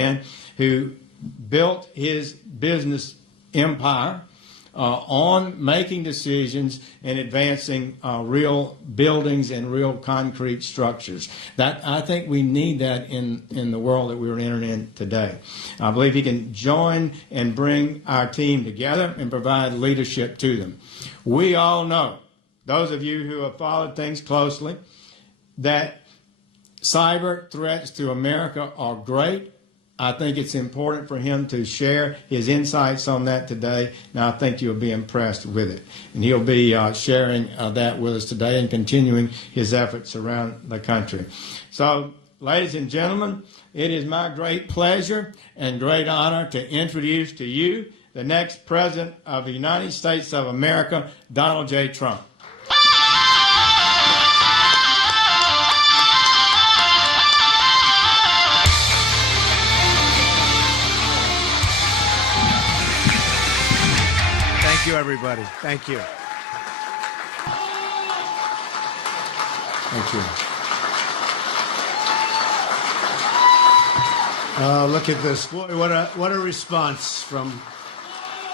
man who built his business empire on making decisions and advancing real buildings and real concrete structures. That I think we need that in the world that we're entering in today. I believe he can join and bring our team together and provide leadership to them. We all know, those of you who have followed things closely, that cyber threats to America are great. I think it's important for him to share his insights on that today, and I think you'll be impressed with it. And he'll be sharing that with us today and continuing his efforts around the country. So, ladies and gentlemen, it is my great pleasure and great honor to introduce to you the next President of the United States of America, Donald J. Trump. Thank you, everybody. Thank you. Thank you. Look at this. Boy, what a response from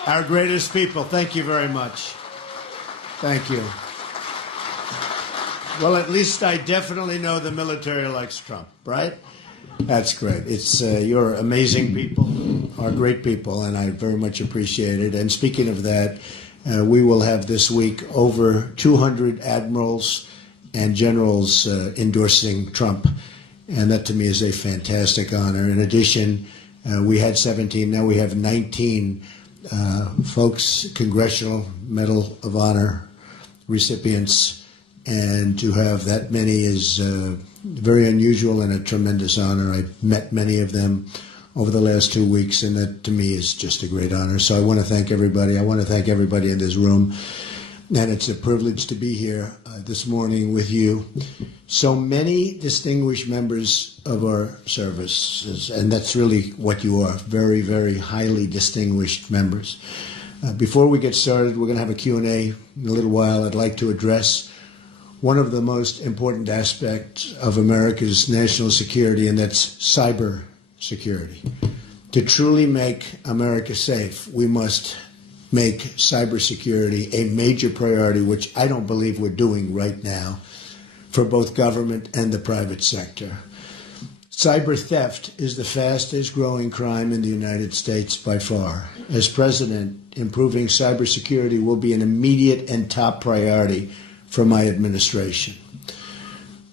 our greatest people. Thank you very much. Thank you. Well, at least I definitely know the military likes Trump, right? That's great. It's you're amazing people, are great people, and I very much appreciate it. And speaking of that, we will have this week over 200 admirals and generals endorsing Trump, and that to me is a fantastic honor. In addition, we had 17, now we have 19 folks, Congressional Medal of Honor recipients, and to have that many is very unusual and a tremendous honor. I've met many of them over the last 2 weeks, and that to me is just a great honor. So I want to thank everybody. I want to thank everybody in this room, and it's a privilege to be here this morning with you. So many distinguished members of our service, and that's really what you are, very, very highly distinguished members. Before we get started, we're going to have a Q&A in a little while. I'd like to address one of the most important aspects of America's national security, and that's cyber security. To truly make America safe, we must make cybersecurity a major priority, which I don't believe we're doing right now for both government and the private sector. Cyber theft is the fastest growing crime in the United States by far. As president, improving cybersecurity will be an immediate and top priority for my administration.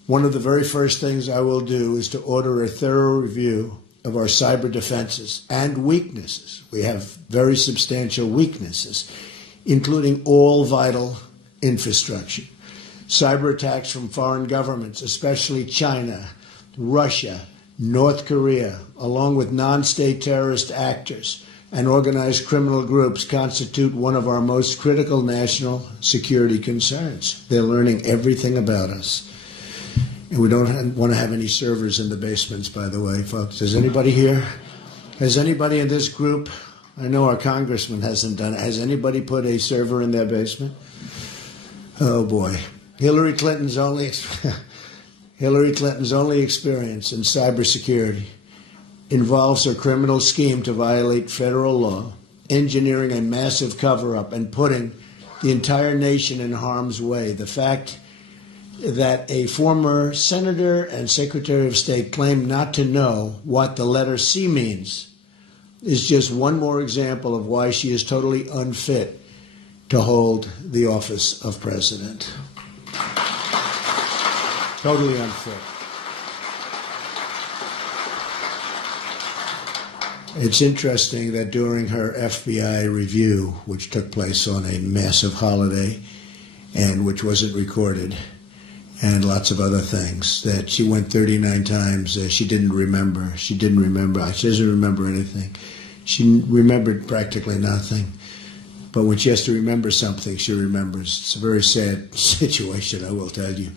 One of the very first things I will do is to order a thorough review of our cyber defenses and weaknesses. We have very substantial weaknesses, including all vital infrastructure. Cyber attacks from foreign governments, especially China, Russia, North Korea, along with non-state terrorist actors and organized criminal groups, constitute one of our most critical national security concerns. They're learning everything about us. And we don't want to have any servers in the basements, by the way, folks. Is anybody here? Has anybody in this group, I know our congressman hasn't done it, has anybody put a server in their basement? Oh, boy. Hillary Clinton's only experience in cybersecurity involves a criminal scheme to violate federal law, engineering a massive cover-up, and putting the entire nation in harm's way. The fact that a former senator and secretary of state claimed not to know what the letter C means is just one more example of why she is totally unfit to hold the office of president. Totally unfit. It's interesting that during her FBI review, which took place on a massive holiday and which wasn't recorded, and lots of other things, that she went 39 times. She didn't remember. She doesn't remember anything. She remembered practically nothing. But when she has to remember something, she remembers. It's a very sad situation, I will tell you.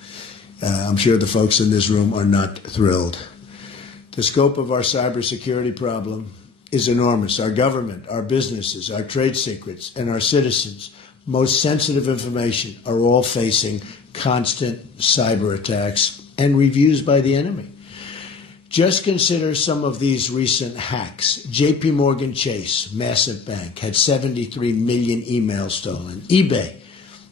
I'm sure the folks in this room are not thrilled. The scope of our cybersecurity problem is enormous. Our government, our businesses, our trade secrets, and our citizens' most sensitive information are all facing constant cyber attacks and reviews by the enemy. Just consider some of these recent hacks. JP Morgan Chase, massive bank, had 73 million emails stolen. eBay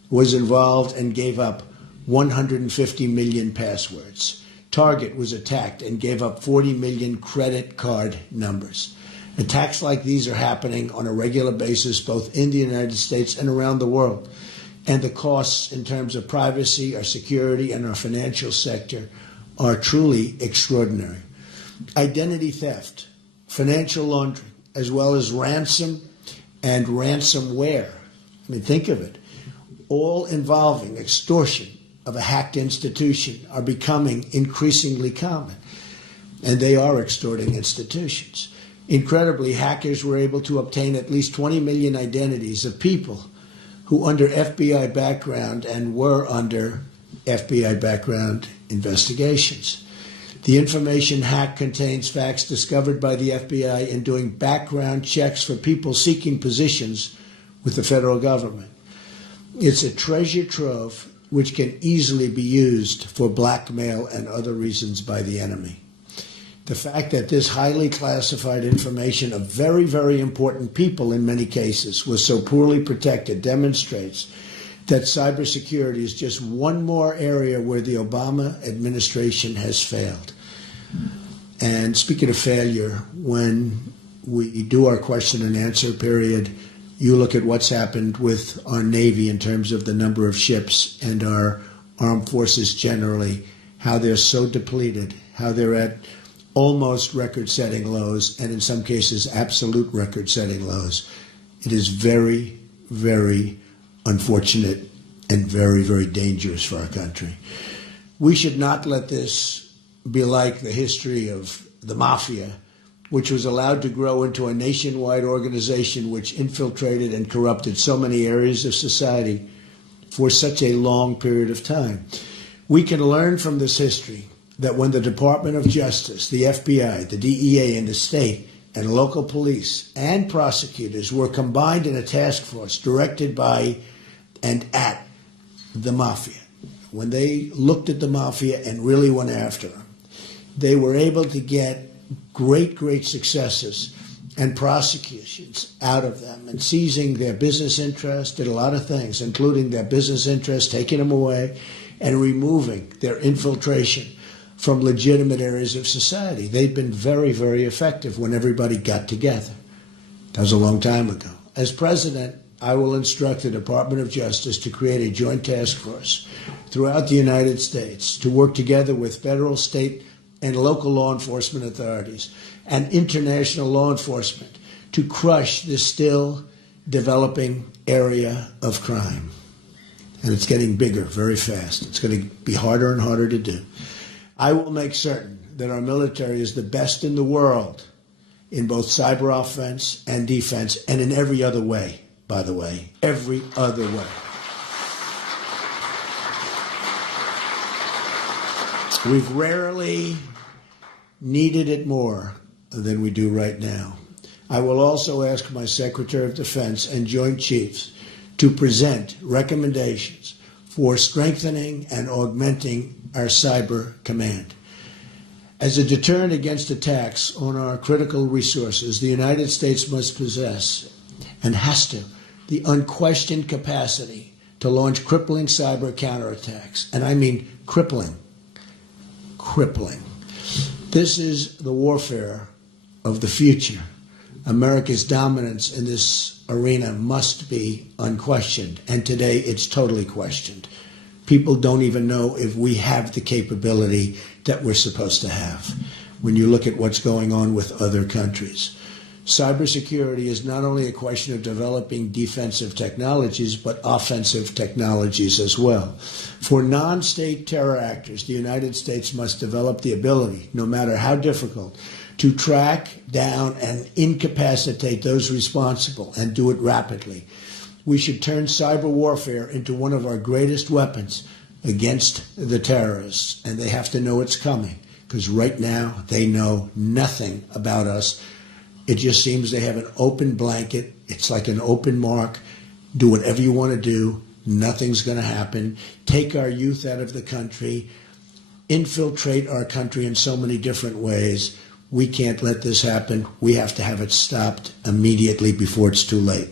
was involved and gave up 150 million passwords. Target was attacked and gave up 40 million credit card numbers. Attacks like these are happening on a regular basis both in the United States and around the world. And the costs in terms of privacy, our security, and our financial sector are truly extraordinary. Identity theft, financial laundering, as well as ransom and ransomware. I mean, think of it. All involving extortion of a hacked institution are becoming increasingly common. And they are extorting institutions. Incredibly, hackers were able to obtain at least 20 million identities of people who under FBI background and were under FBI background investigations. The information hack contains facts discovered by the FBI in doing background checks for people seeking positions with the federal government. It's a treasure trove which can easily be used for blackmail and other reasons by the enemy. The fact that this highly classified information of very, very important people in many cases was so poorly protected demonstrates that cybersecurity is just one more area where the Obama administration has failed. And speaking of failure, when we do our question and answer period, you look at what's happened with our Navy in terms of the number of ships and our armed forces generally, how they're so depleted, how they're at almost record-setting lows, and in some cases absolute record-setting lows. It is very, very unfortunate and very, very dangerous for our country. We should not let this be like the history of the mafia, which was allowed to grow into a nationwide organization which infiltrated and corrupted so many areas of society for such a long period of time. We can learn from this history that when the Department of Justice, the FBI, the DEA, and the state and local police and prosecutors were combined in a task force directed by and at the mafia, when they looked at the mafia and really went after them, they were able to get great, great successes and prosecutions out of them and seizing their business interests, did a lot of things, including their business interests, taking them away and removing their infiltration from legitimate areas of society. They've been very, very effective when everybody got together. That was a long time ago. As president, I will instruct the Department of Justice to create a joint task force throughout the United States to work together with federal, state, and local law enforcement authorities and international law enforcement to crush this still developing area of crime. And it's getting bigger very fast. It's going to be harder and harder to do. I will make certain that our military is the best in the world in both cyber offense and defense, and in every other way, by the way, every other way. We've rarely needed it more than we do right now. I will also ask my Secretary of Defense and Joint Chiefs to present recommendations for strengthening and augmenting our cyber command. As a deterrent against attacks on our critical resources, the United States must possess, and has to, the unquestioned capacity to launch crippling cyber counterattacks. And I mean crippling. Crippling. This is the warfare of the future. America's dominance in this arena must be unquestioned, and today it's totally questioned. People don't even know if we have the capability that we're supposed to have when you look at what's going on with other countries. Cybersecurity is not only a question of developing defensive technologies, but offensive technologies as well. For non-state terror actors, the United States must develop the ability, no matter how difficult, to track down and incapacitate those responsible and do it rapidly. We should turn cyber warfare into one of our greatest weapons against the terrorists, and they have to know it's coming, because right now they know nothing about us. It just seems they have an open blanket. It's like an open mark. Do whatever you want to do. Nothing's going to happen. Take our youth out of the country. infiltrate our country in so many different ways. We can't let this happen. We have to have it stopped immediately before it's too late.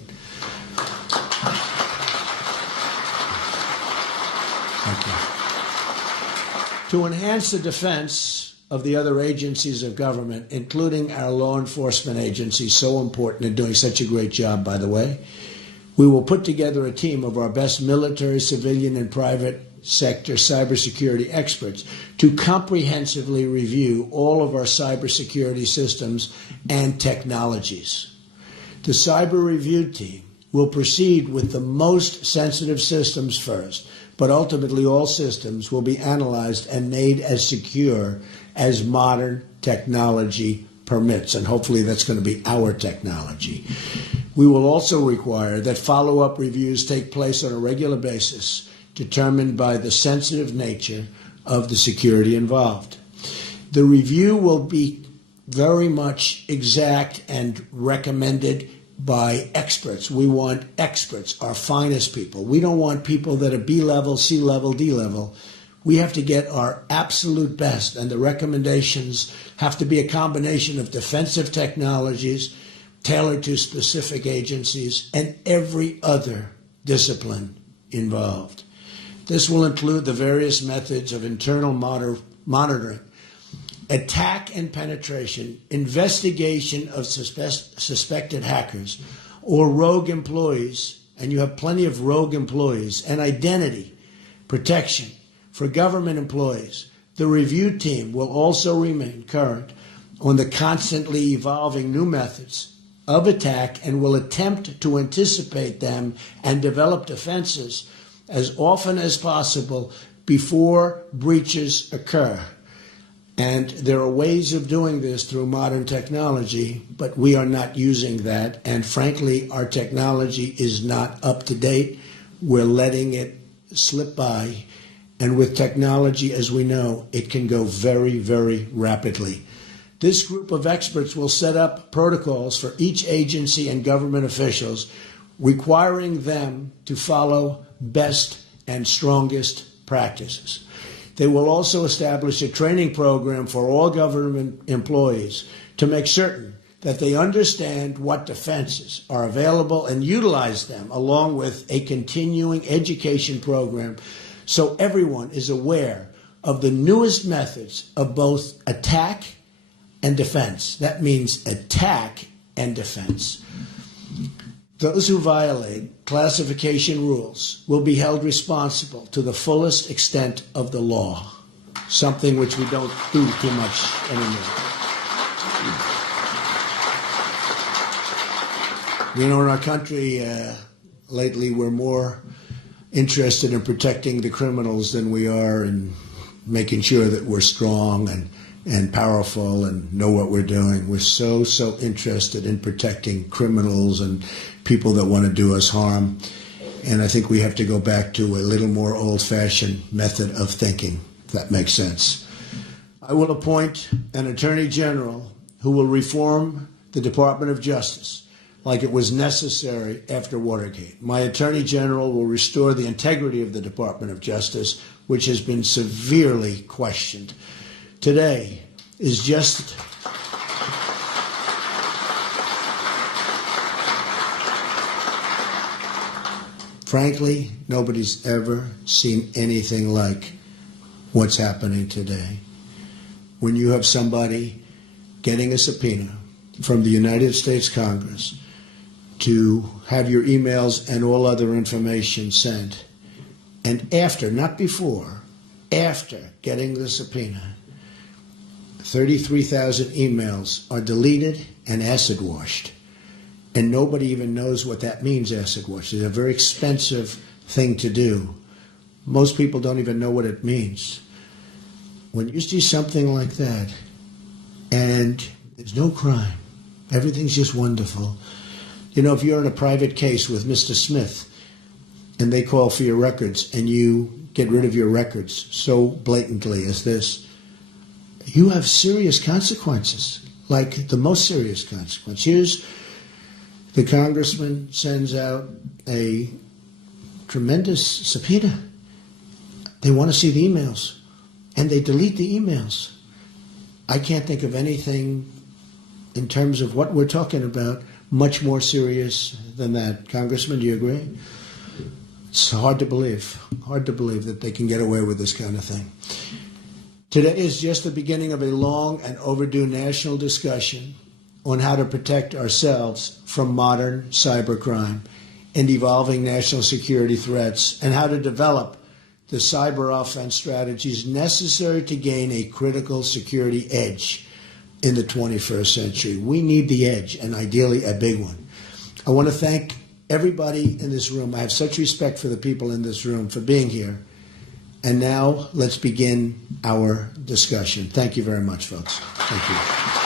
Thank you. To enhance the defense of the other agencies of government, including our law enforcement agencies, so important and doing such a great job, by the way, we will put together a team of our best military, civilian, and private sector cybersecurity experts to comprehensively review all of our cybersecurity systems and technologies. The cyber review team will proceed with the most sensitive systems first, but ultimately all systems will be analyzed and made as secure as modern technology permits, and hopefully that's going to be our technology. We will also require that follow-up reviews take place on a regular basis, determined by the sensitive nature of the security involved. The review will be very much exact and recommended by experts. We want experts, our finest people. We don't want people that are B-level, C-level, D-level. We have to get our absolute best, and the recommendations have to be a combination of defensive technologies tailored to specific agencies and every other discipline involved. This will include the various methods of internal monitoring, attack and penetration, investigation of suspected hackers or rogue employees, and you have plenty of rogue employees, and identity protection for government employees. The review team will also remain current on the constantly evolving new methods of attack and will attempt to anticipate them and develop defenses as often as possible before breaches occur. And there are ways of doing this through modern technology, but we are not using that. And frankly, our technology is not up to date. We're letting it slip by. And with technology, as we know, it can go very, very rapidly. This group of experts will set up protocols for each agency and government officials, requiring them to follow best and strongest practices. They will also establish a training program for all government employees to make certain that they understand what defenses are available and utilize them, along with a continuing education program so everyone is aware of the newest methods of both attack and defense. That means attack and defense. Those who violate classification rules will be held responsible to the fullest extent of the law, something which we don't do too much anymore. You know, in our country, lately we're more interested in protecting the criminals than we are in making sure that we're strong and powerful and know what we're doing. We're so interested in protecting criminals and people that want to do us harm. And I think we have to go back to a little more old-fashioned method of thinking, if that makes sense. I will appoint an Attorney General who will reform the Department of Justice like it was necessary after Watergate. My Attorney General will restore the integrity of the Department of Justice, which has been severely questioned. Today is just frankly, nobody's ever seen anything like what's happening today. When you have somebody getting a subpoena from the United States Congress to have your emails and all other information sent, and after, not before, after getting the subpoena, 33,000 emails are deleted and acid washed. And nobody even knows what that means, acid wash. It's a very expensive thing to do. Most people don't even know what it means. When you see something like that, and there's no crime, everything's just wonderful. You know, if you're in a private case with Mr. Smith, and they call for your records, and you get rid of your records so blatantly as this, you have serious consequences, like the most serious consequence. Here's the congressman sends out a tremendous subpoena. They want to see the emails. and they delete the emails. I can't think of anything in terms of what we're talking about much more serious than that. Congressman, do you agree? It's hard to believe that they can get away with this kind of thing. Today is just the beginning of a long and overdue national discussion on how to protect ourselves from modern cybercrime and evolving national security threats, and how to develop the cyber offense strategies necessary to gain a critical security edge in the 21st century. We need the edge, and ideally a big one. I want to thank everybody in this room. I have such respect for the people in this room for being here. And now let's begin our discussion. Thank you very much, folks. Thank you.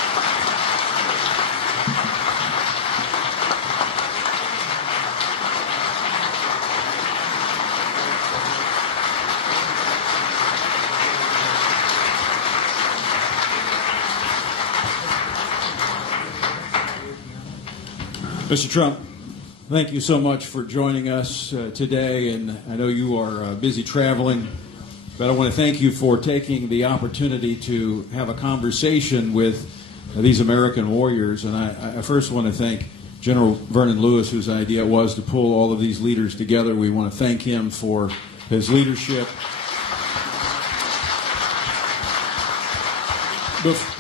Mr. Trump, thank you so much for joining us today, and I know you are busy traveling, but I want to thank you for taking the opportunity to have a conversation with these American warriors. And I first want to thank General Vernon Lewis, whose idea it was to pull all of these leaders together. We want to thank him for his leadership.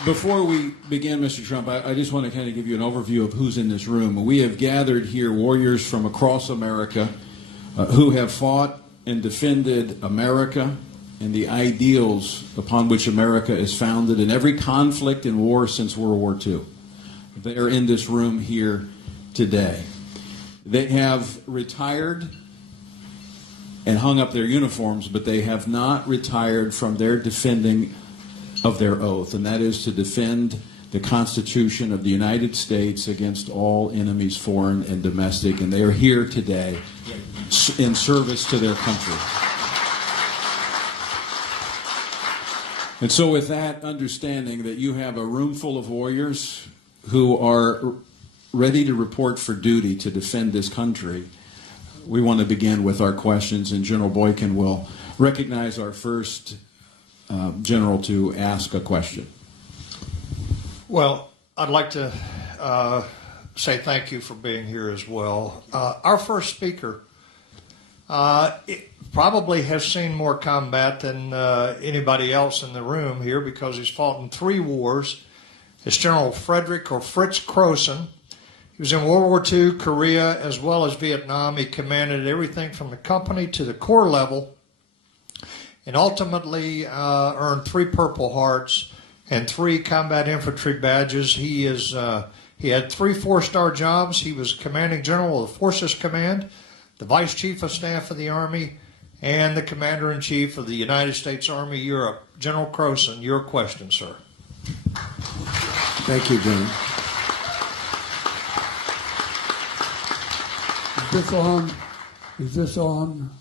Before we begin, Mr. Trump, I just want to kind of give you an overview of who's in this room. We have gathered here warriors from across America who have fought and defended America and the ideals upon which America is founded in every conflict and war since World War II. They are in this room here today. They have retired and hung up their uniforms, but they have not retired from their defending of their oath, and that is to defend the Constitution of the United States against all enemies, foreign and domestic, and they are here today in service to their country. And so with that understanding that you have a room full of warriors who are ready to report for duty to defend this country, we want to begin with our questions, and General Boykin will recognize our first general to ask a question. Well, I'd like to say thank you for being here as well. Our first speaker probably has seen more combat than anybody else in the room here because he's fought in 3 wars. It's General Frederick or Fritz Croson. He was in World War II, Korea, as well as Vietnam. He commanded everything from the company to the corps level, and ultimately earned 3 Purple Hearts and 3 combat infantry badges. He had 3 4-star jobs. He was commanding general of the Forces Command, the Vice Chief of Staff of the Army, and the Commander-in-Chief of the United States Army Europe. General Croson, your question, sir. Thank you, General. Is this on? Is this on?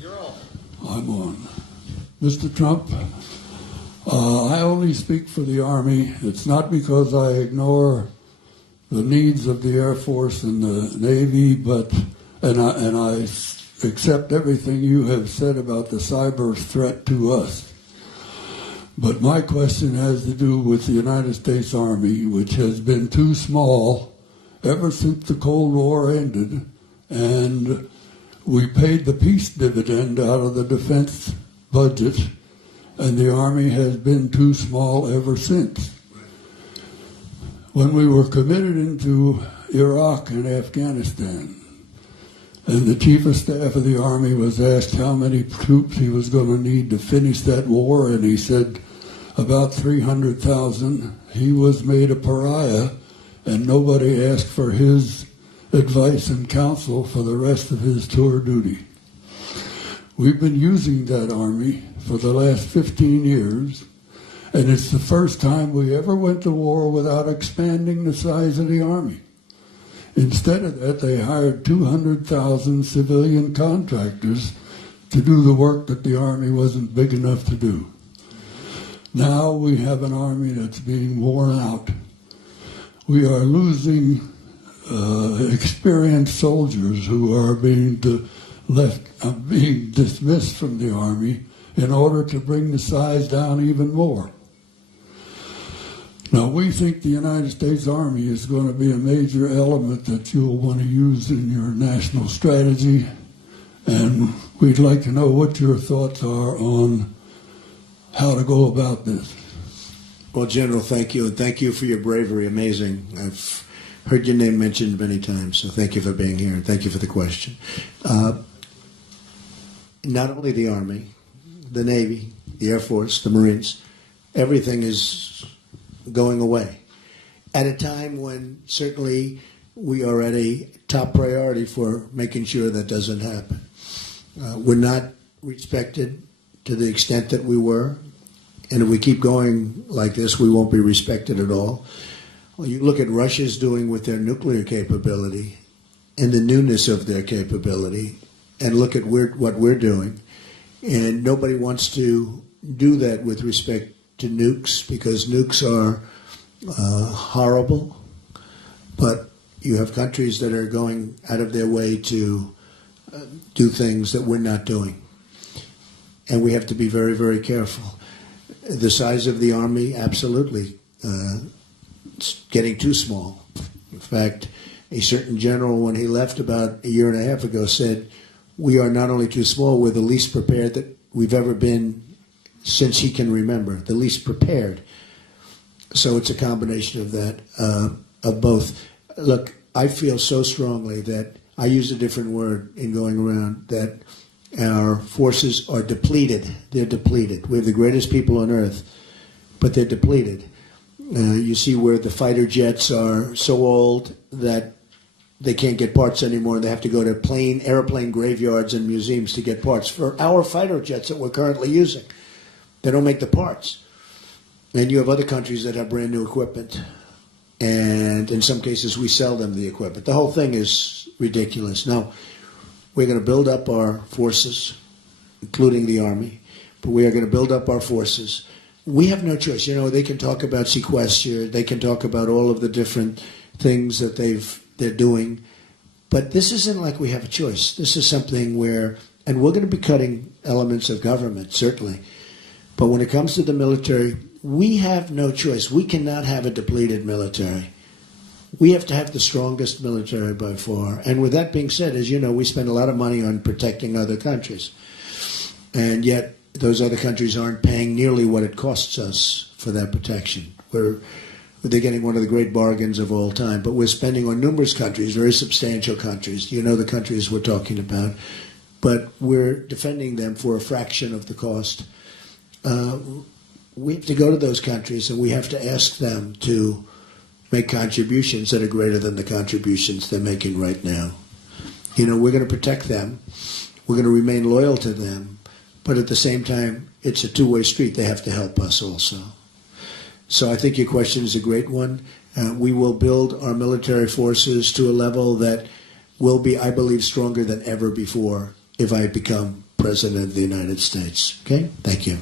You're on. I'm on. Mr. Trump, I only speak for the Army. It's not because I ignore the needs of the Air Force and the Navy, but and I accept everything you have said about the cyber threat to us. But my question has to do with the United States Army, which has been too small ever since the Cold War ended, and we paid the peace dividend out of the defense budget, and the Army has been too small ever since. When we were committed into Iraq and Afghanistan, and the Chief of Staff of the Army was asked how many troops he was going to need to finish that war, and he said about 300,000. He was made a pariah, and nobody asked for his advice and counsel for the rest of his tour duty. We've been using that Army for the last 15 years, and it's the first time we ever went to war without expanding the size of the Army. Instead of that, they hired 200,000 civilian contractors to do the work that the Army wasn't big enough to do. Now we have an Army that's being worn out. We are losing experienced soldiers who are being dismissed from the Army in order to bring the size down even more. Now, we think the United States Army is going to be a major element that you'll want to use in your national strategy, and we'd like to know what your thoughts are on how to go about this. Well, General, thank you, and thank you for your bravery. Amazing. I've heard your name mentioned many times, so thank you for being here, and thank you for the question. Not only the Army, the Navy, the Air Force, the Marines, everything is going away at a time when certainly we are at a top priority for making sure that doesn't happen. We're not respected to the extent that we were, and if we keep going like this, we won't be respected at all. Well, you look at Russia's doing with their nuclear capability and the newness of their capability, and look at what we're doing, and nobody wants to do that with respect to nukes, because nukes are horrible, but you have countries that are going out of their way to do things that we're not doing. And we have to be very, very careful. The size of the Army, absolutely, it's getting too small. In fact, a certain general, when he left about a year and a half ago, said, we are not only too small, we're the least prepared that we've ever been since he can remember, the least prepared. So it's a combination of that, of both. Look, I feel so strongly that, I use a different word in going around, that our forces are depleted. They're depleted. We have the greatest people on earth, but they're depleted. You see where the fighter jets are so old that they can't get parts anymore. They have to go to airplane graveyards and museums to get parts for our fighter jets that we're currently using. They don't make the parts. And you have other countries that have brand new equipment. And in some cases, we sell them the equipment. The whole thing is ridiculous. Now, we're going to build up our forces, including the Army, but we are going to build up our forces. We have no choice. You know, they can talk about sequester. They can talk about all of the different things that they're doing. But this isn't like we have a choice. This is something where, and we're going to be cutting elements of government, certainly. But when it comes to the military, we have no choice. We cannot have a depleted military. We have to have the strongest military by far. And with that being said, as you know, we spend a lot of money on protecting other countries. And yet, those other countries aren't paying nearly what it costs us for that protection. They're getting one of the great bargains of all time. But we're spending on numerous countries, very substantial countries. You know the countries we're talking about. But we're defending them for a fraction of the cost. We have to go to those countries and we have to ask them to make contributions that are greater than the contributions they're making right now. You know, we're going to protect them. We're going to remain loyal to them. But at the same time, it's a two-way street. They have to help us also. So I think your question is a great one. We will build our military forces to a level that will be, I believe, stronger than ever before if I become President of the United States. Okay? Thank you.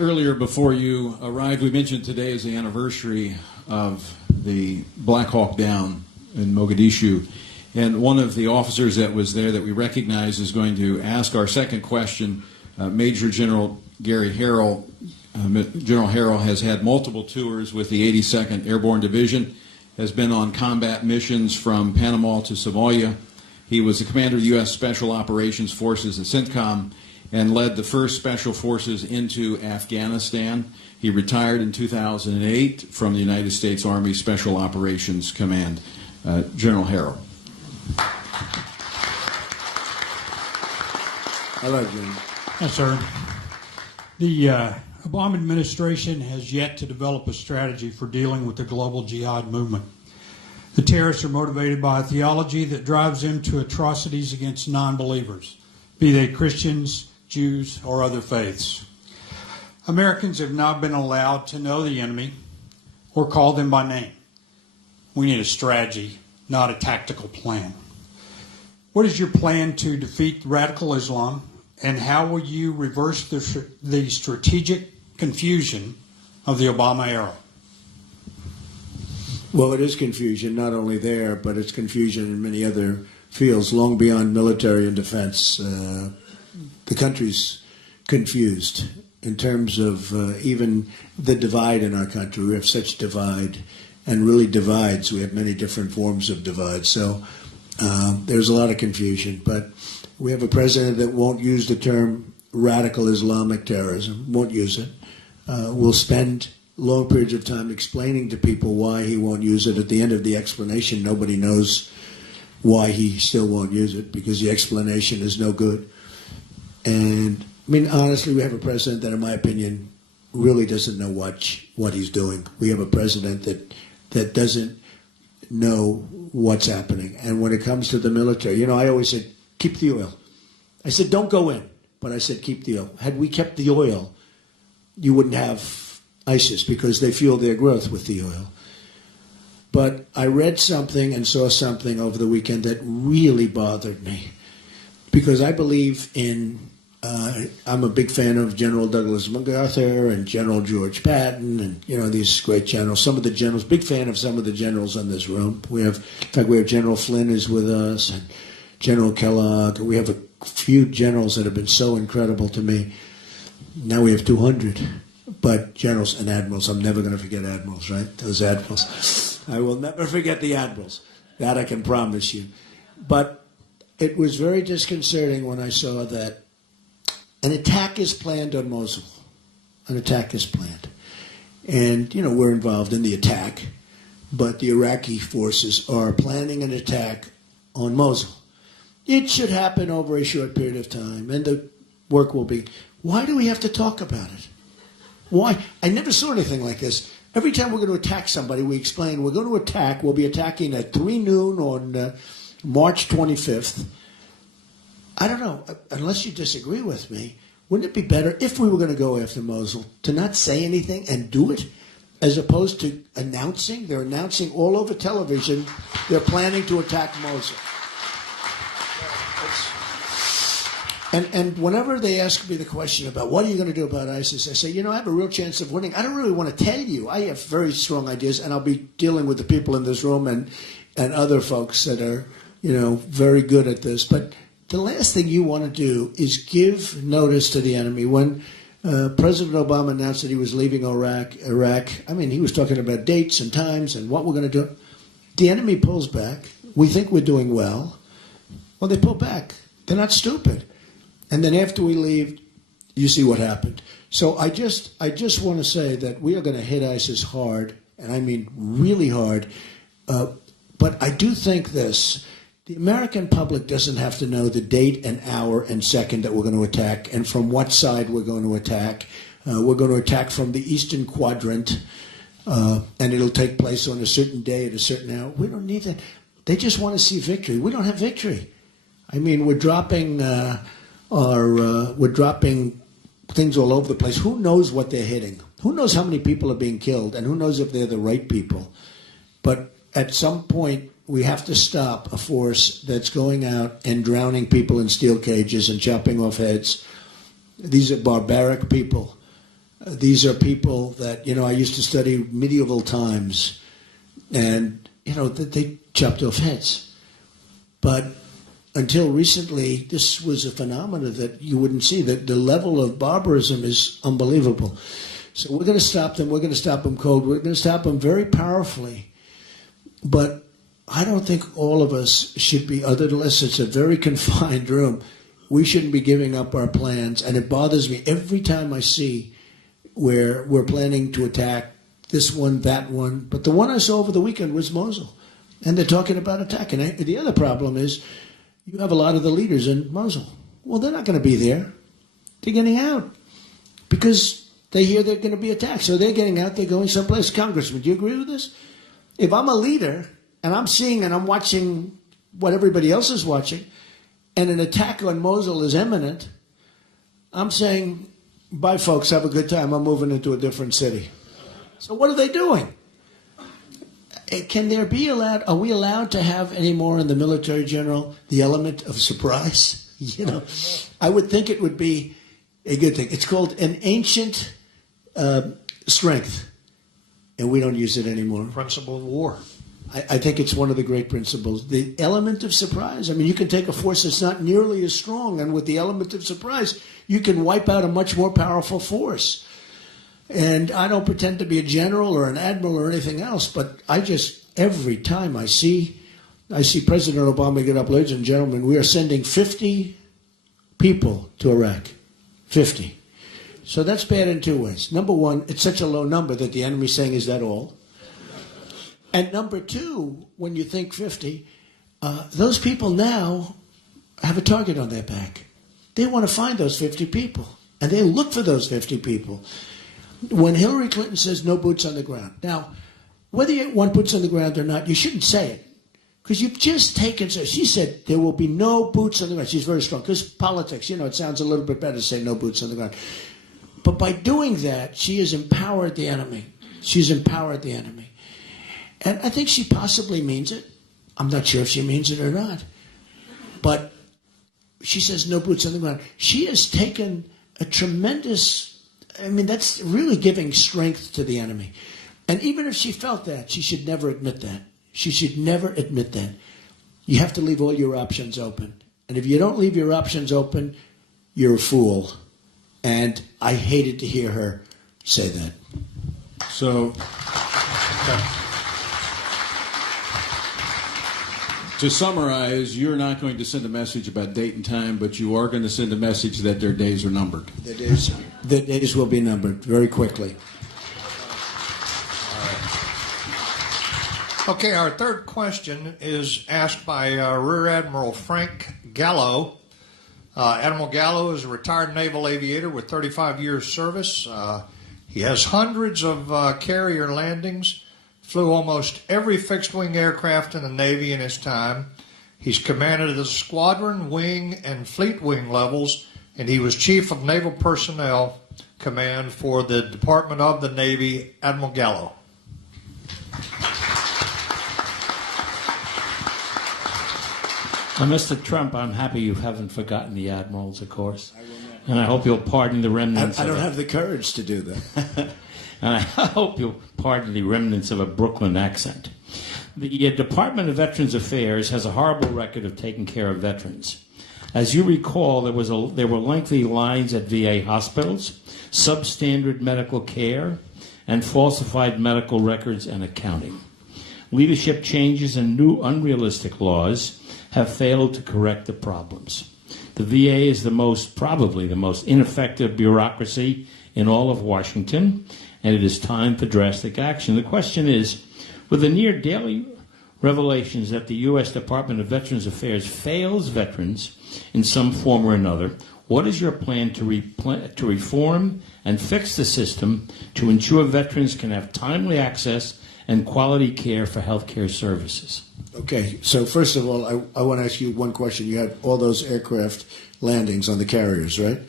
Earlier, before you arrived, we mentioned today is the anniversary of the Black Hawk Down in Mogadishu. And one of the officers that was there that we recognize is going to ask our second question, Major General Gary Harrell. General Harrell has had multiple tours with the 82nd Airborne Division, has been on combat missions from Panama to Somalia. He was the commander of U.S. Special Operations Forces at CENTCOM and led the first Special Forces into Afghanistan. He retired in 2008 from the United States Army Special Operations Command. General Harrell. Hello, Jim. Yes, sir. The Obama administration has yet to develop a strategy for dealing with the global jihad movement. The terrorists are motivated by a theology that drives them to atrocities against non-believers, be they Christians, Jews, or other faiths. Americans have not been allowed to know the enemy or call them by name. We need a strategy, not a tactical plan. What is your plan to defeat radical Islam, and how will you reverse the strategic confusion of the Obama era? Well, it is confusion, not only there, but it's confusion in many other fields, long beyond military and defense. The country's confused in terms of even the divide in our country. We have such divide, and really divides. We have many different forms of divide. So there's a lot of confusion. But we have a president that won't use the term radical Islamic terrorism, won't use it. Will spend long periods of time explaining to people why he won't use it. At the end of the explanation, nobody knows why he still won't use it, because the explanation is no good. And I mean, honestly, we have a president that, in my opinion, really doesn't know what he's doing. We have a president that doesn't know what's happening. And when it comes to the military, I always said, keep the oil. I said, don't go in, but I said, keep the oil. Had we kept the oil, you wouldn't have ISIS, because they fuel their growth with the oil. But I read something and saw something over the weekend that really bothered me, because I believe in, I'm a big fan of General Douglas MacArthur and General George Patton and, these great generals. Some of the generals, big fan of some of the generals in this room. In fact, we have General Flynn is with us, and General Kellogg. We have a few generals that have been so incredible to me. Now we have 200. But generals and admirals, I'm never going to forget admirals, right? Those admirals. I will never forget the admirals. That I can promise you. But it was very disconcerting when I saw that an attack is planned on Mosul. An attack is planned. And, we're involved in the attack, but the Iraqi forces are planning an attack on Mosul. It should happen over a short period of time, and the work will be. Why do we have to talk about it? Why? I never saw anything like this. Every time we're going to attack somebody, we explain we're going to attack. We'll be attacking at 3 noon on March 25th. I don't know. Unless you disagree with me, wouldn't it be better if we were going to go after Mosul to not say anything and do it, as opposed to announcing? They're announcing all over television they're planning to attack Mosul. And whenever they ask me the question about what are you going to do about ISIS, I say, I have a real chance of winning. I don't really want to tell you. I have very strong ideas, and I'll be dealing with the people in this room and other folks that are, very good at this. But the last thing you want to do is give notice to the enemy. When President Obama announced that he was leaving Iraq, he was talking about dates and times and what we're going to do. The enemy pulls back. We think we're doing well. Well, they pull back. They're not stupid. And then after we leave, you see what happened. So I just want to say that we are going to hit ISIS hard, and I mean really hard. But I do think this. The American public doesn't have to know the date and hour and second that we're going to attack and from what side we're going to attack. We're going to attack from the eastern quadrant, and it'll take place on a certain day at a certain hour. We don't need that. They just want to see victory. We don't have victory. I mean, we're dropping... we're dropping things all over the place. Who knows what they're hitting? Who knows how many people are being killed? And who knows if they're the right people? But at some point, we have to stop a force that's going out and drowning people in steel cages and chopping off heads. These are barbaric people. These are people that, I used to study medieval times, and, they chopped off heads. But until recently, this was a phenomenon that you wouldn't see. That the level of barbarism is unbelievable. So we're going to stop them. We're going to stop them cold. We're going to stop them very powerfully. But I don't think all of us should be, unless it's a very confined room, we shouldn't be giving up our plans. And it bothers me every time I see where we're planning to attack this one, that one. But the one I saw over the weekend was Mosul. And they're talking about attacking. The other problem is, you have a lot of the leaders in Mosul. Well, they're not going to be there. They're getting out because they hear they're going to be attacked. So they're getting out. They're going someplace. Congressman, do you agree with this? If I'm a leader and I'm seeing and I'm watching what everybody else is watching, and an attack on Mosul is imminent, I'm saying, bye, folks. Have a good time. I'm moving into a different city. So what are they doing? Can there be allowed? Are we allowed to have any more in the military, General, the element of surprise? I would think it would be a good thing. It's called an ancient strength. and we don't use it anymore. Principle of war. I think it's one of the great principles. The element of surprise. I mean, you can take a force that's not nearly as strong, and with the element of surprise, you can wipe out a much more powerful force. And I don't pretend to be a general or an admiral or anything else, but I just, every time I see President Obama get up, ladies and gentlemen, we are sending 50 people to Iraq. 50. So that's bad in two ways. Number one, it's such a low number that the enemy's saying, is that all? And number two, when you think 50, those people now have a target on their back. They want to find those 50 people, and they look for those 50 people. When Hillary Clinton says no boots on the ground, now, whether you want boots on the ground or not, you shouldn't say it, because you've just taken, so she said there will be no boots on the ground. She's very strong, because politics, it sounds a little bit better to say no boots on the ground. But by doing that, she has empowered the enemy. She's empowered the enemy. And I think she possibly means it. I'm not sure if she means it or not. But she says no boots on the ground. She has taken a tremendous, that's really giving strength to the enemy. And even if she felt that, she should never admit that. She should never admit that. You have to leave all your options open. And if you don't leave your options open, you're a fool. And I hated to hear her say that. So, to summarize, you're not going to send a message about date and time, but you are going to send a message that their days are numbered. The days will be numbered very quickly. Okay, our third question is asked by Rear Admiral Frank Gallo. Admiral Gallo is a retired naval aviator with 35 years service. He has hundreds of carrier landings, flew almost every fixed-wing aircraft in the Navy in his time. He's commanded at the squadron, wing, and fleet wing levels, and he was Chief of Naval Personnel Command for the Department of the Navy. Admiral Gallo. Mr. Trump, I'm happy you haven't forgotten the admirals, of course. And I hope you'll pardon the remnants. I don't have the courage to do that. And I hope you'll pardon the remnants of a Brooklyn accent. The Department of Veterans Affairs has a horrible record of taking care of veterans. As you recall, there were lengthy lines at VA hospitals, substandard medical care, and falsified medical records and accounting. Leadership changes and new unrealistic laws have failed to correct the problems. The VA is probably the most ineffective bureaucracy in all of Washington, and it is time for drastic action. The question is, with the near daily revelations that the U.S. Department of Veterans Affairs fails veterans in some form or another, what is your plan to reform and fix the system to ensure veterans can have timely access and quality care for health care services? Okay, so first of all, I want to ask you one question. You had all those aircraft landings on the carriers, right?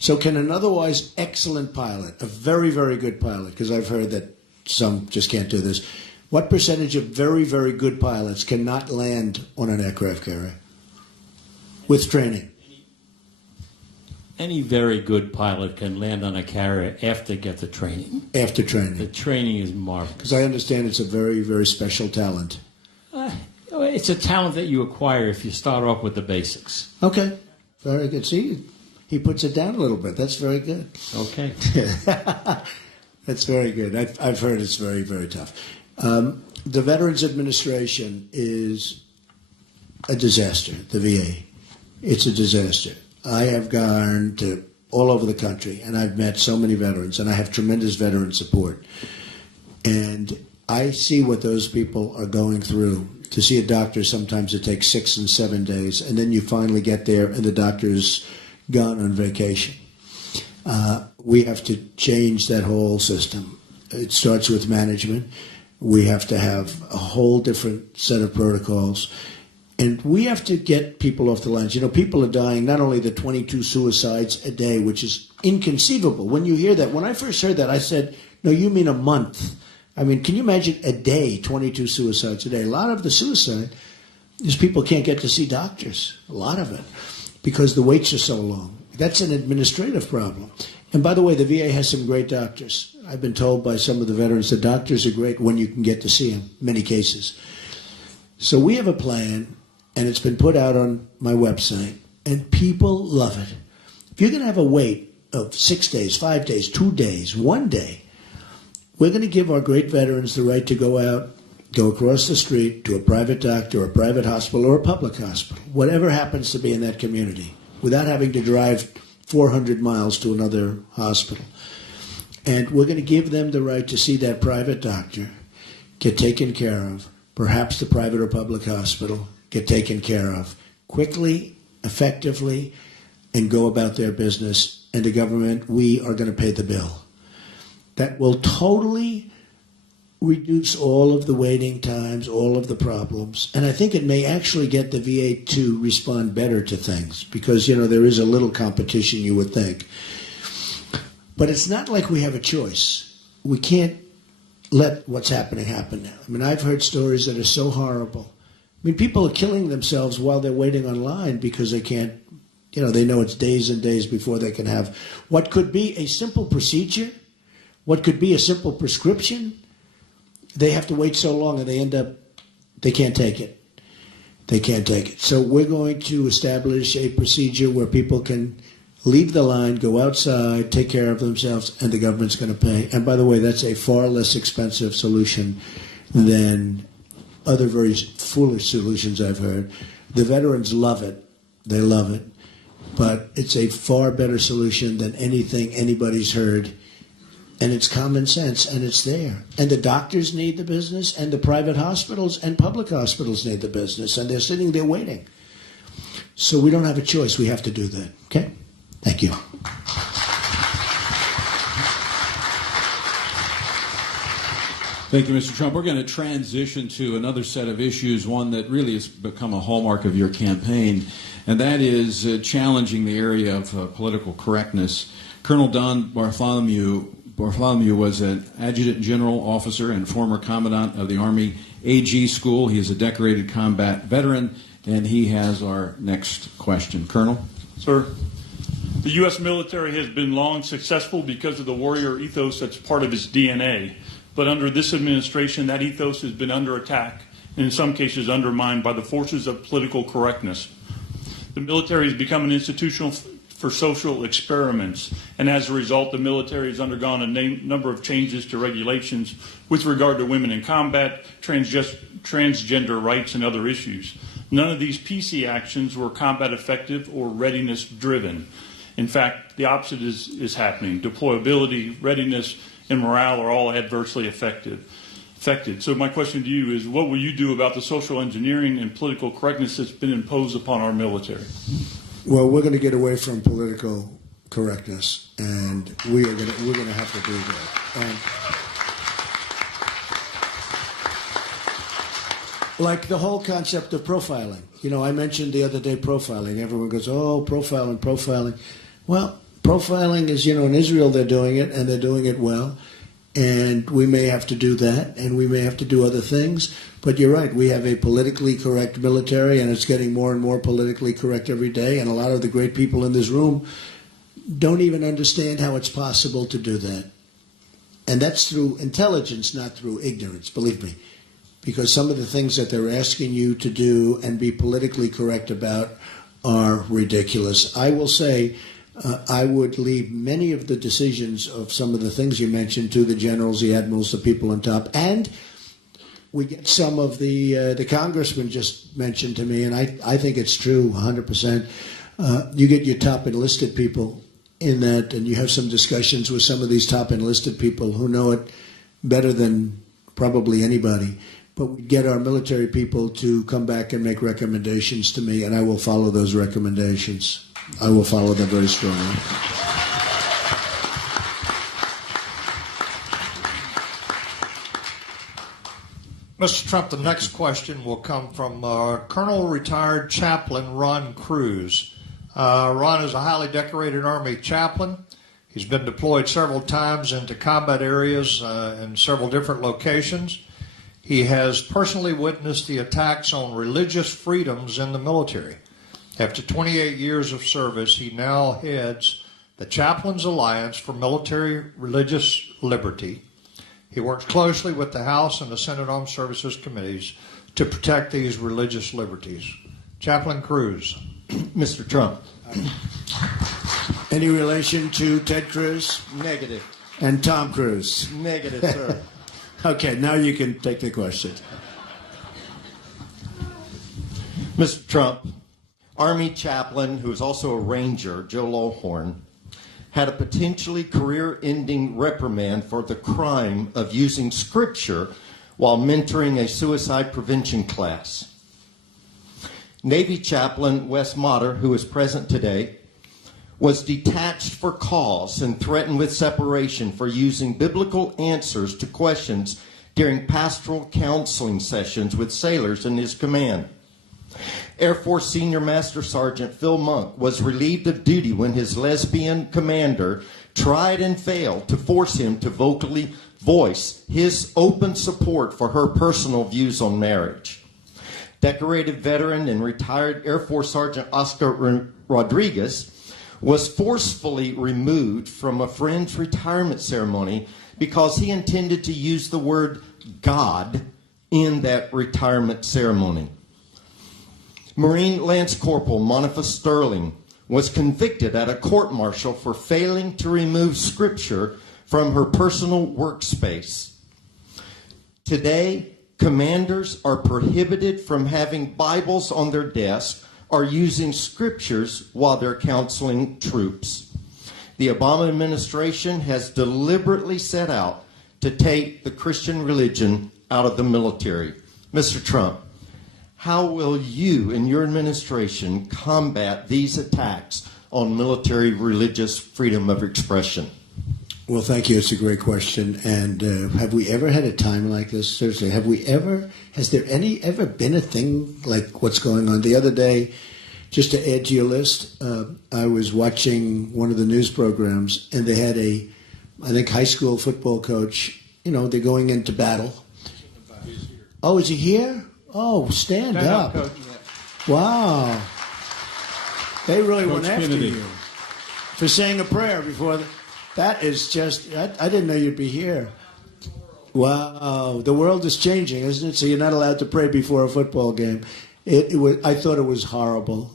So can an otherwise excellent pilot, a very, very good pilot, because I've heard that some just can't do this, what percentage of very, very good pilots cannot land on an aircraft carrier with training? Any very good pilot can land on a carrier after they get the training. After training. The training is marvelous. Because I understand it's a very, very special talent. It's a talent that you acquire if you start off with the basics. Okay, very good. See, he puts it down a little bit. That's very good. Okay. That's very good. I've heard it's very, very tough. The Veterans Administration is a disaster, the VA. It's a disaster. I have gone to all over the country, and I've met so many veterans, and I have tremendous veteran support. And I see what those people are going through. To see a doctor, sometimes it takes 6 and 7 days, and then you finally get there, and the doctor's gone on vacation. We have to change that whole system. It starts with management. We have to have a whole different set of protocols. And we have to get people off the lines. You know, people are dying, not only the 22 suicides a day, which is inconceivable. When you hear that, when I first heard that, I said, no, you mean a month. I mean, can you imagine a day, 22 suicides a day? A lot of the suicide is people can't get to see doctors, a lot of it, because the waits are so long. That's an administrative problem. And by the way, the VA has some great doctors. I've been told by some of the veterans the doctors are great when you can get to see them, many cases. So we have a plan, and it's been put out on my website, and people love it. If you're going to have a wait of 6 days, 5 days, 2 days, 1 day, we're going to give our great veterans the right to go out, go across the street to a private doctor or a private hospital or a public hospital, whatever happens to be in that community, without having to drive 400 miles to another hospital. And we're going to give them the right to see that private doctor, get taken care of, perhaps the private or public hospital, get taken care of quickly, effectively, and go about their business. And the government, we are going to pay the bill. That will totally reduce all of the waiting times, all of the problems. And I think it may actually get the VA to respond better to things because, there is a little competition, you would think. But it's not like we have a choice. We can't let what's happening happen now. I mean, I've heard stories that are so horrible. I mean, people are killing themselves while they're waiting online because they can't, they know it's days and days before they can have what could be a simple procedure, what could be a simple prescription. They have to wait so long and they can't take it. They can't take it. So we're going to establish a procedure where people can leave the line, go outside, take care of themselves, and the government's going to pay. And by the way, that's a far less expensive solution than other very foolish solutions I've heard. The veterans love it. They love it. But it's a far better solution than anything anybody's heard. And it's common sense, and it's there. And the doctors need the business, and the private hospitals and public hospitals need the business, and they're sitting there waiting. So we don't have a choice. We have to do that. Okay? Thank you. Thank you, Mr. Trump. We're going to transition to another set of issues, one that really has become a hallmark of your campaign, and that is challenging the area of political correctness. Colonel Don Bartholomew was an adjutant general officer and former commandant of the Army AG School. He is a decorated combat veteran, and he has our next question. Colonel? Sir, the U.S. military has been long successful because of the warrior ethos that's part of its DNA. But under this administration, that ethos has been under attack, and in some cases undermined by the forces of political correctness. The military has become an institution for social experiments, and as a result, the military has undergone a number of changes to regulations with regard to women in combat, transgender rights, and other issues. None of these PC actions were combat effective or readiness driven. In fact, the opposite is happening. Deployability, readiness, and morale are all adversely affected. So my question to you is, what will you do about the social engineering and political correctness that's been imposed upon our military? Well, we're going to get away from political correctness, and we're going to have to do that. Like the whole concept of profiling. I mentioned the other day profiling. Everyone goes, oh, profiling. Well, profiling is, in Israel they're doing it, and they're doing it well. And we may have to do that, and we may have to do other things. But you're right, we have a politically correct military, and it's getting more and more politically correct every day. And a lot of the great people in this room don't even understand how it's possible to do that. And that's through intelligence, not through ignorance, believe me. Because some of the things that they're asking you to do and be politically correct about are ridiculous. I will say, I would leave many of the decisions of some of the things you mentioned to the generals, the admirals, the people on top. And we get some of the congressman just mentioned to me, and I think it's true 100%. You get your top enlisted people in that, and you have some discussions with some of these top enlisted people who know it better than probably anybody. But we get our military people to come back and make recommendations to me, and I will follow those recommendations. I will follow them very strongly. Mr. Trump, the next question will come from Colonel Retired Chaplain Ron Cruz. Ron is a highly decorated Army chaplain. He's been deployed several times into combat areas in several different locations. He has personally witnessed the attacks on religious freedoms in the military. After 28 years of service, he now heads the Chaplains Alliance for Military Religious Liberty. He works closely with the House and the Senate Armed Services Committees to protect these religious liberties. Chaplain Cruz. Mr. Trump. Any relation to Ted Cruz Negative. and Tom Cruise? Negative, sir. Okay, now you can take the question. Mr. Trump, Army chaplain, who is also a Ranger, Joe Lawhorn, had a potentially career-ending reprimand for the crime of using Scripture while mentoring a suicide prevention class. Navy chaplain Wes Motter, who is present today, was detached for cause and threatened with separation for using biblical answers to questions during pastoral counseling sessions with sailors in his command. Air Force Senior Master Sergeant Phil Monk was relieved of duty when his lesbian commander tried and failed to force him to vocally voice his open support for her personal views on marriage. Decorated veteran and retired Air Force Sergeant Oscar Rodriguez was forcefully removed from a friend's retirement ceremony because he intended to use the word God in that retirement ceremony. Marine Lance Corporal Monica Sterling was convicted at a court-martial for failing to remove Scripture from her personal workspace. Today, commanders are prohibited from having Bibles on their desk or using Scriptures while they're counseling troops. The Obama administration has deliberately set out to take the Christian religion out of the military. Mr. Trump, how will you and your administration combat these attacks on military religious freedom of expression? Well, thank you. It's a great question. And have we ever had a time like this? Seriously, has there ever been a thing like what's going on? The other day, just to add to your list, I was watching one of the news programs, and they had I think, high school football coach. You know, they're going into battle. Oh, is he here? Oh, stand up. Coach. Wow. They really Coach went after Kennedy. you for saying a prayer before. That is just, I didn't know you'd be here. Wow. The world is changing, isn't it? So you're not allowed to pray before a football game. I thought it was horrible.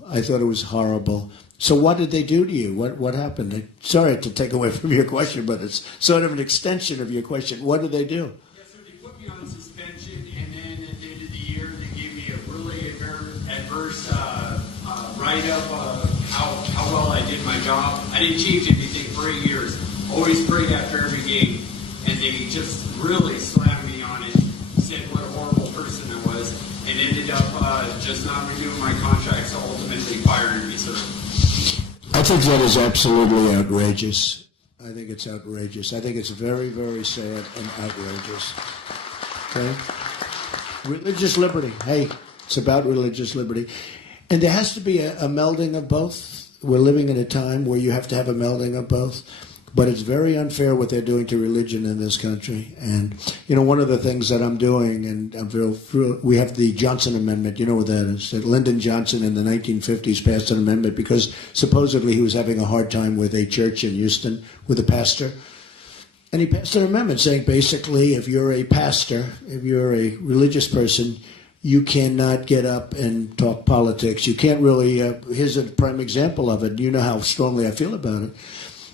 So what did they do to you? What happened? Sorry to take away from your question, but it's sort of an extension of your question. What did they do? Yes, sir. They put me on suspension, and then at the end of the year, they gave me a really adverse write-up of how well I did my job. I didn't change anything for 8 years. Always prayed after every game, and they just really slammed me on it, said what a horrible person I was, and ended up just not renewing my contract, so ultimately firing me, sir. I think that is absolutely outrageous. I think it's outrageous. I think it's very, very sad and outrageous. Okay? Religious liberty. Hey, it's about religious liberty. And there has to be a melding of both. We're living in a time where you have to have a melding of both. But it's very unfair what they're doing to religion in this country. And, you know, one of the things that I'm doing, and we have the Johnson Amendment. You know what that is? That Lyndon Johnson in the 1950s passed an amendment because supposedly he was having a hard time with a church in Houston, with a pastor. And he passed an amendment saying basically if you're a pastor, if you're a religious person, you cannot get up and talk politics. You can't really, here's a prime example of it. You know how strongly I feel about it.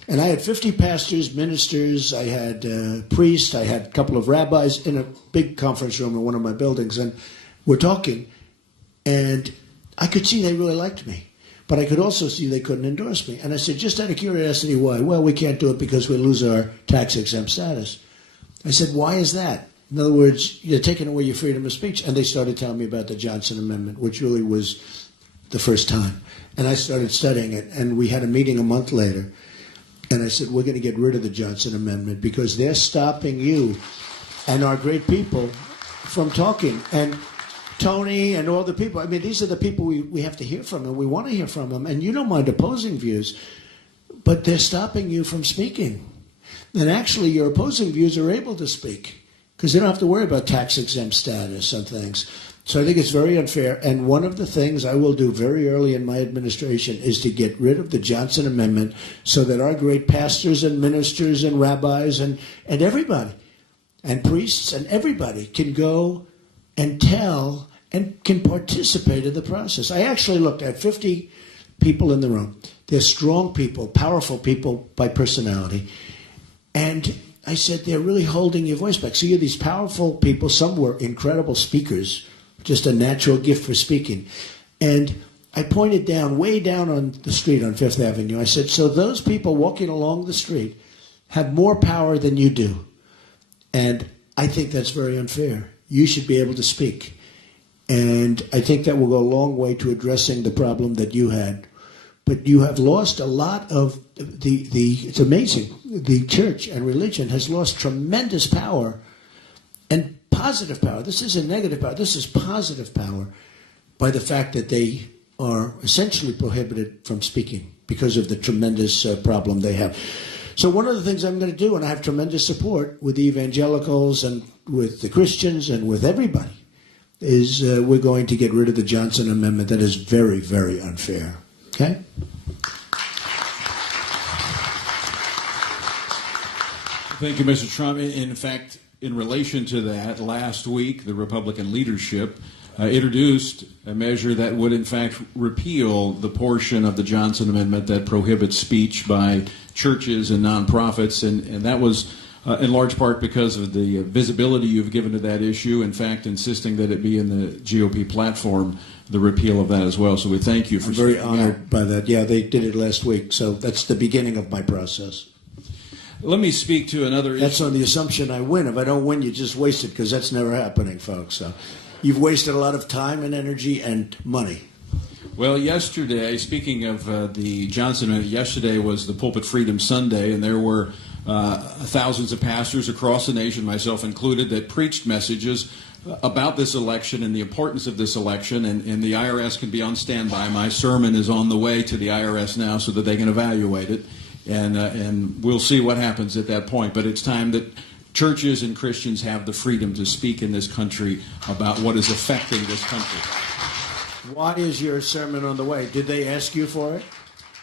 And I had 50 pastors, ministers, I had priests, I had a couple of rabbis in a big conference room in one of my buildings, and we're talking, and I could see they really liked me, but I could also see they couldn't endorse me. And I said, just out of curiosity, why? Well, we can't do it because we lose our tax-exempt status. I said, why is that? In other words, you're taking away your freedom of speech. And they started telling me about the Johnson Amendment, which really was the first time. And I started studying it, and we had a meeting a month later. And I said, we're going to get rid of the Johnson Amendment because they're stopping you and our great people from talking. And Tony and all the people, I mean, these are the people we have to hear from, and we want to hear from them. And you don't mind opposing views, but they're stopping you from speaking. And actually, your opposing views are able to speak because they don't have to worry about tax-exempt status and things. So I think it's very unfair. And one of the things I will do very early in my administration is to get rid of the Johnson Amendment so that our great pastors and ministers and rabbis and everybody and priests and everybody can go and tell and can participate in the process. I actually looked at 50 people in the room. They're strong people, powerful people by personality. And I said, they're really holding your voice back. So you're these powerful people. Some were incredible speakers, just a natural gift for speaking. And I pointed down, way down on the street on Fifth Avenue. I said, so those people walking along the street have more power than you do. And I think that's very unfair. You should be able to speak. And I think that will go a long way to addressing the problem that you had. But you have lost a lot of it's amazing. The church and religion has lost tremendous power and positive power. This isn't negative power. This is positive power by the fact that they are essentially prohibited from speaking because of the tremendous problem they have. So one of the things I'm going to do, and I have tremendous support with the evangelicals and with the Christians and with everybody, is we're going to get rid of the Johnson Amendment. That is very, very unfair. Okay? Thank you, Mr. Trump. In fact, in relation to that, last week, the Republican leadership introduced a measure that would, in fact, repeal the portion of the Johnson Amendment that prohibits speech by churches and nonprofits, and that was in large part because of the visibility you've given to that issue, in fact, insisting that it be in the GOP platform, the repeal of that as well. So we thank you for very honored by that. Yeah, they did it last week, so that's the beginning of my process. Let me speak to another issue. That's on the assumption I win. If I don't win, you just waste it, because that's never happening, folks. So you've wasted a lot of time and energy and money. Well, yesterday, speaking of the Johnson Amendment, yesterday was the Pulpit Freedom Sunday, and there were thousands of pastors across the nation, myself included, that preached messages about this election and the importance of this election, and the IRS can be on standby. My sermon is on the way to the IRS now so that they can evaluate it, and we'll see what happens at that point. But it's time that churches and Christians have the freedom to speak in this country about what is affecting this country. Why is your sermon on the way? Did they ask you for it?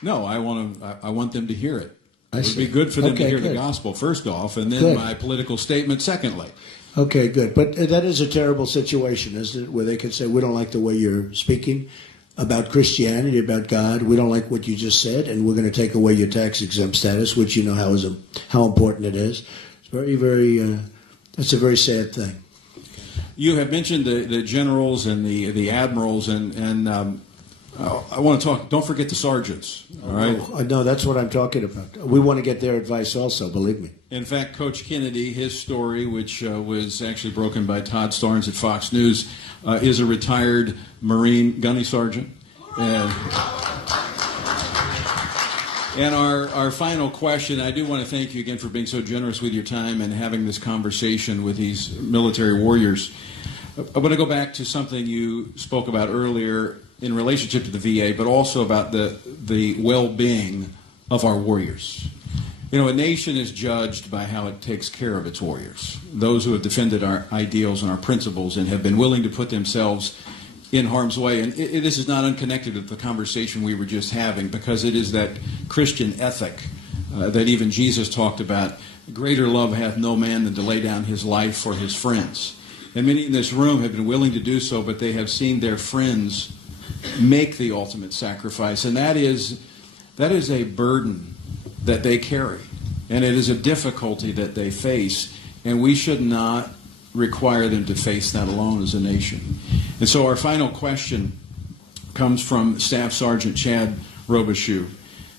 No, I want them to hear it. It would see. be good for them to hear good. the gospel, first off, and then Good. my political statement, secondly. Okay, good. But that is a terrible situation, isn't it, where they could say, we don't like the way you're speaking about Christianity, about God. We don't like what you just said, and we're going to take away your tax-exempt status, which you know how important it is. It's very, very, that's a very sad thing. You have mentioned the generals and the admirals, and I want to talk. Don't forget the sergeants. All right. No, that's what I'm talking about. We want to get their advice also. Believe me. In fact, Coach Kennedy, his story, which was actually broken by Todd Starnes at Fox News, is a retired Marine gunny sergeant. And our final question, I do want to thank you again for being so generous with your time and having this conversation with these military warriors. I want to go back to something you spoke about earlier in relationship to the VA, but also about the well-being of our warriors. You know, a nation is judged by how it takes care of its warriors, those who have defended our ideals and our principles and have been willing to put themselves in harm's way. And this is not unconnected with the conversation we were just having, because it is that Christian ethic that even Jesus talked about. Greater love hath no man than to lay down his life for his friends. And many in this room have been willing to do so, but they have seen their friends make the ultimate sacrifice. And that is a burden that they carry. And it is a difficulty that they face. And we should not require them to face that alone as a nation. And so our final question comes from Staff Sergeant Chad Robichaux.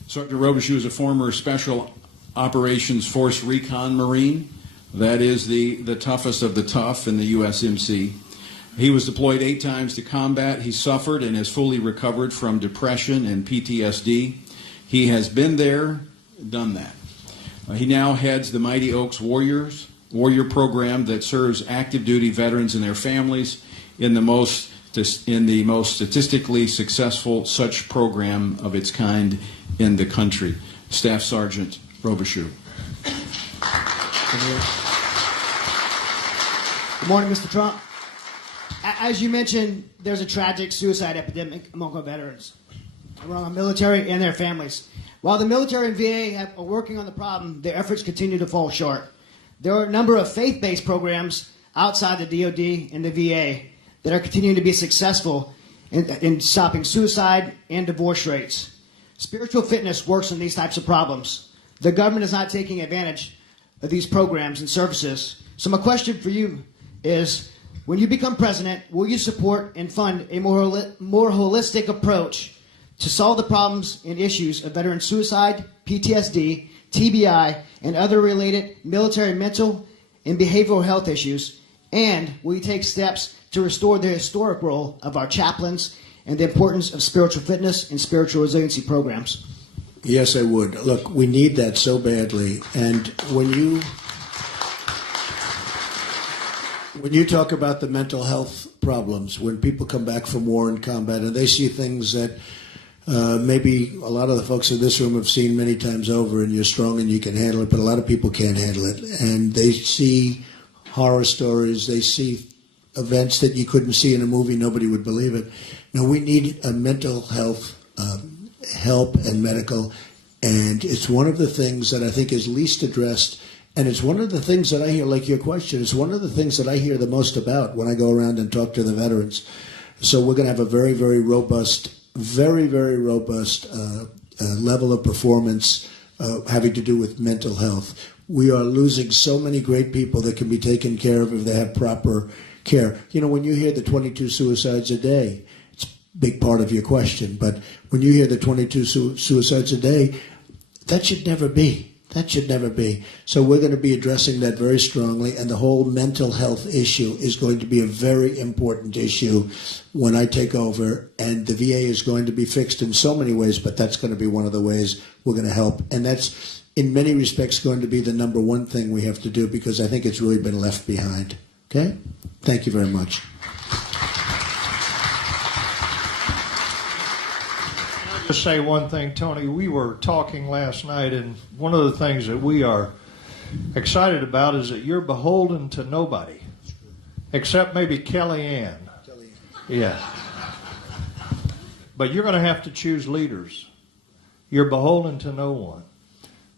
Sergeant Robichaux is a former Special Operations Force Recon Marine. That is the toughest of the tough in the USMC. He was deployed 8 times to combat. He suffered and has fully recovered from depression and PTSD. He has been there, done that. He now heads the Mighty Oaks Warrior program that serves active duty veterans and their families in the most statistically successful such program of its kind in the country. Staff Sergeant Robichaux. Good morning, Mr. Trump. as you mentioned, there's a tragic suicide epidemic among our veterans, among our military and their families. While the military and VA are working on the problem, their efforts continue to fall short. There are a number of faith-based programs outside the DoD and the VA that are continuing to be successful in stopping suicide and divorce rates. Spiritual fitness works on these types of problems. The government is not taking advantage of these programs and services. So my question for you is, when you become president, will you support and fund a more holistic approach to solve the problems and issues of veteran suicide, PTSD, TBI, and other related military mental and behavioral health issues? And will you take steps to restore the historic role of our chaplains and the importance of spiritual fitness and spiritual resiliency programs? Yes, I would. Look, we need that so badly. And when you talk about the mental health problems, when people come back from war and combat and they see things that maybe a lot of the folks in this room have seen many times over, and you're strong and you can handle it, but a lot of people can't handle it. And they see horror stories, they see events that you couldn't see in a movie, nobody would believe it. No, we need a mental health help and medical, and it's one of the things that I think is least addressed, and it's one of the things that I hear, like your question, it's one of the things that I hear the most about when I go around and talk to the veterans. So we're going to have a very, very robust level of performance having to do with mental health. We are losing so many great people that can be taken care of if they have proper care. You know, when you hear the 22 suicides a day, it's a big part of your question, but when you hear the 22 suicides a day, that should never be. That should never be. So we're going to be addressing that very strongly, and the whole mental health issue is going to be a very important issue when I take over, and the VA is going to be fixed in so many ways, but that's going to be one of the ways we're going to help. And that's, in many respects, going to be the number one thing we have to do, because I think it's really been left behind. Okay? Thank you very much. Just say one thing, Tony. We were talking last night, and one of the things that we are excited about is that you're beholden to nobody, except maybe Kellyanne. Yeah. But you're going to have to choose leaders. You're beholden to no one.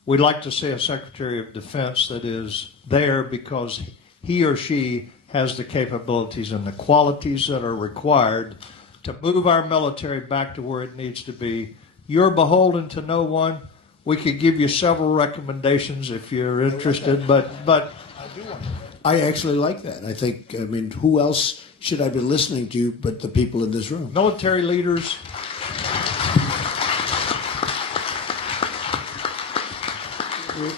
We'd like to see a Secretary of Defense that is there because he or she has the capabilities and the qualities that are required to move our military back to where it needs to be. You're beholden to no one. We could give you several recommendations if you're interested, but I actually like that. I think, who else should I be listening to but the people in this room? Military leaders.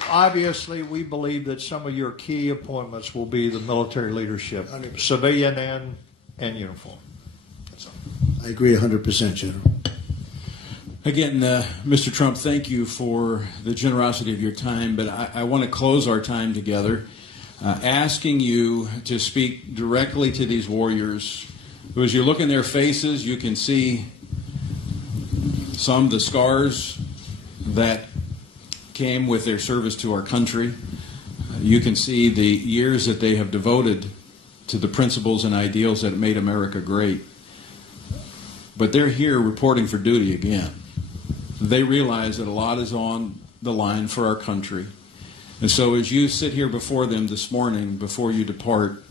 Obviously, we believe that some of your key appointments will be the military leadership, 100%. Civilian and uniform. I agree 100%, General. Again, Mr. Trump, thank you for the generosity of your time, but I want to close our time together asking you to speak directly to these warriors who, as you look in their faces, you can see some of the scars that came with their service to our country. You can see the years that they have devoted to the principles and ideals that made America great. But they're here reporting for duty again. They realize that a lot is on the line for our country. And so as you sit here before them this morning, before you depart,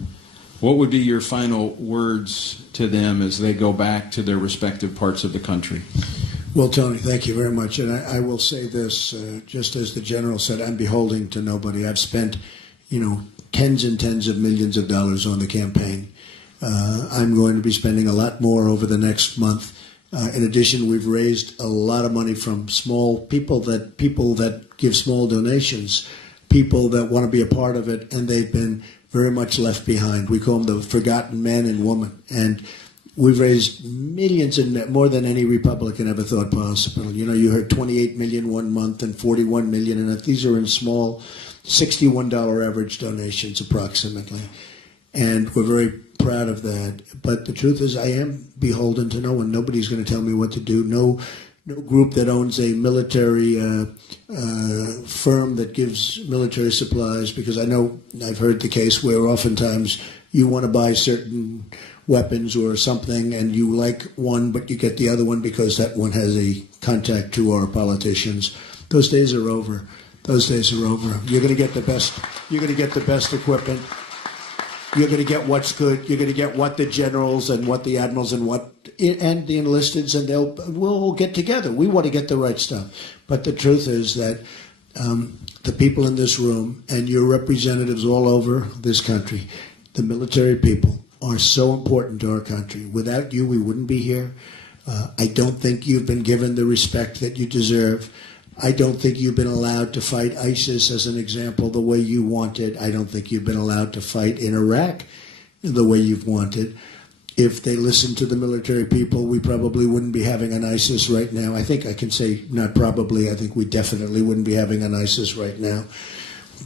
what would be your final words to them as they go back to their respective parts of the country? Well, Tony, thank you very much. And I will say this, just as the General said, I'm beholden to nobody. I've spent, tens and tens of millions of dollars on the campaign. I'm going to be spending a lot more over the next month. In addition, we've raised a lot of money from people that give small donations, people that want to be a part of it, and they've been very much left behind. We call them the forgotten man and woman. And we've raised millions, and more than any Republican ever thought possible. You heard 28 million one month and 41 million, and these are in small $61 average donations approximately. And we're very proud of that. But the truth is, I am beholden to no one. Nobody's going to tell me what to do. no group that owns a military firm that gives military supplies, because I know I've heard the case where oftentimes you want to buy certain weapons or something and you like one but you get the other one because that one has a contact to our politicians. Those days are over. Those days are over. You're going to get the best. You're going to get the best equipment. You're going to get what's good. You're going to get what the generals and what the admirals and the enlisteds, and we'll get together. We want to get the right stuff. But the truth is that the people in this room and your representatives all over this country, the military people, are so important to our country. Without you, we wouldn't be here. I don't think you've been given the respect that you deserve. I don't think you've been allowed to fight ISIS, as an example, the way you wanted. I don't think you've been allowed to fight in Iraq the way you've wanted. If they listened to the military people, we probably wouldn't be having an ISIS right now. I think I can say, not probably, I think we definitely wouldn't be having an ISIS right now.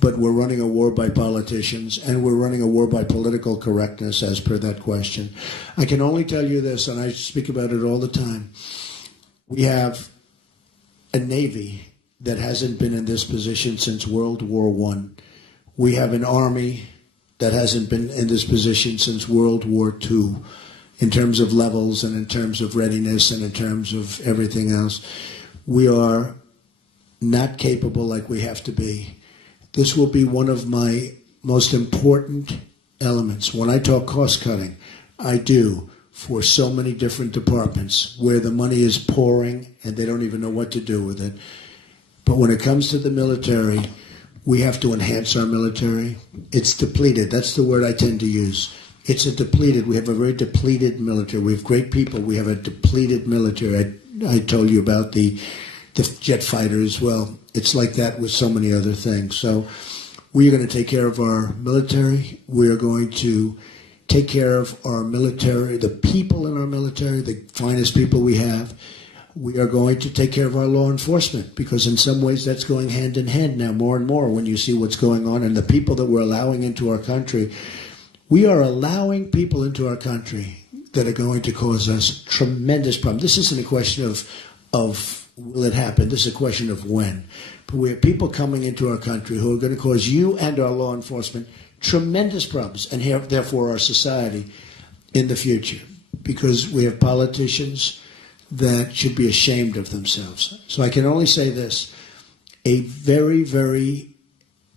But we're running a war by politicians, and we're running a war by political correctness, as per that question. I can only tell you this, and I speak about it all the time. We have a Navy that hasn't been in this position since World War I. We have an Army that hasn't been in this position since World War II, in terms of levels and in terms of readiness and in terms of everything else. We are not capable like we have to be. This will be one of my most important elements. When I talk cost cutting, I do for so many different departments where the money is pouring and they don't even know what to do with it. But when it comes to the military, we have to enhance our military. It's depleted. That's the word I tend to use. It's a depleted. We have a very depleted military. We have great people. We have a depleted military. I told you about the jet fighters. Well, it's like that with so many other things. So we are going to take care of our military. We are going to take care of our military, the people in our military, the finest people we have. We are going to take care of our law enforcement, because in some ways that's going hand in hand now more and more when you see what's going on and the people that we're allowing into our country. We are allowing people into our country that are going to cause us tremendous problems. This isn't a question of will it happen? This is a question of when. But we have people coming into our country who are going to cause you and our law enforcement tremendous problems, and therefore our society in the future, because we have politicians that should be ashamed of themselves. So I can only say this: a very, very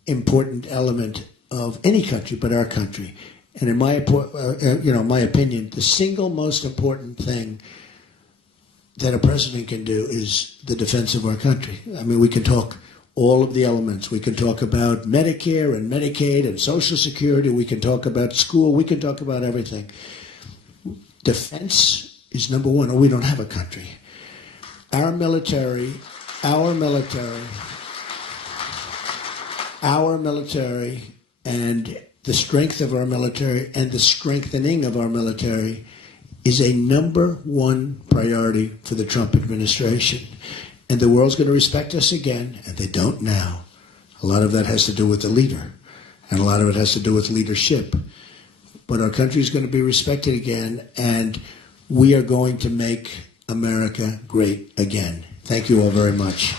important element of any country but our country, and in my opinion, the single most important thing that a president can do is the defense of our country. I mean, we can talk all of the elements. We can talk about Medicare and Medicaid and Social Security. We can talk about school. We can talk about everything. Defense is number one, or we don't have a country. Our military, and the strength of our military and the strengthening of our military is a number one priority for the Trump administration. And the world's going to respect us again, and they don't now. A lot of that has to do with the leader, and a lot of it has to do with leadership. But our country is going to be respected again, and we are going to make America great again. Thank you all very much.